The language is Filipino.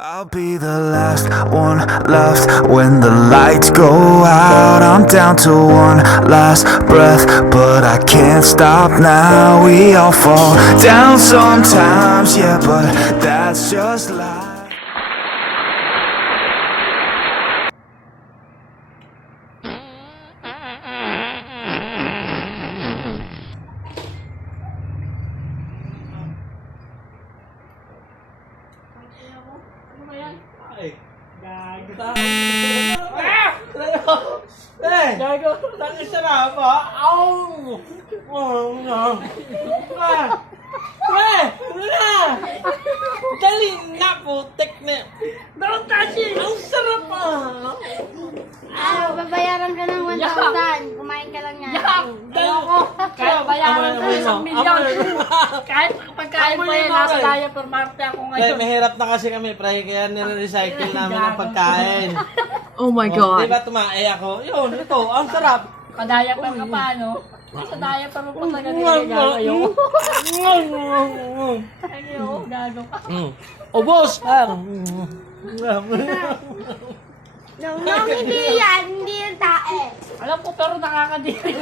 I'll be the last one left when the lights go out. I'm down to one last breath, but I can't stop now. We all fall down sometimes, yeah, but that's just life. Ay, gago tayo. Gago. Tangis na na ba? Aw! Dali na po, tek na. Daron kasi, ang sarap Babayaran ka ng 1,000. Kumain ka lang yan. Kahit bayaran ko ng 1 milyon. Kahit pagkain pa yan, nasa diaper marte ako Dahil ngayon. mahirap na kasi kami, pre, kaya nire-recycle namin ang pagkain. Oh my Di ba tumae ako? Yun, ito, ang sarap. Pa-diaper ka pa, no? Sa diaper mo pa talaga nilagay yung... Ayaw, gago ka. Ubos! No, hindi yan. Hindi yung tae. Alam ko pero nakakadiri.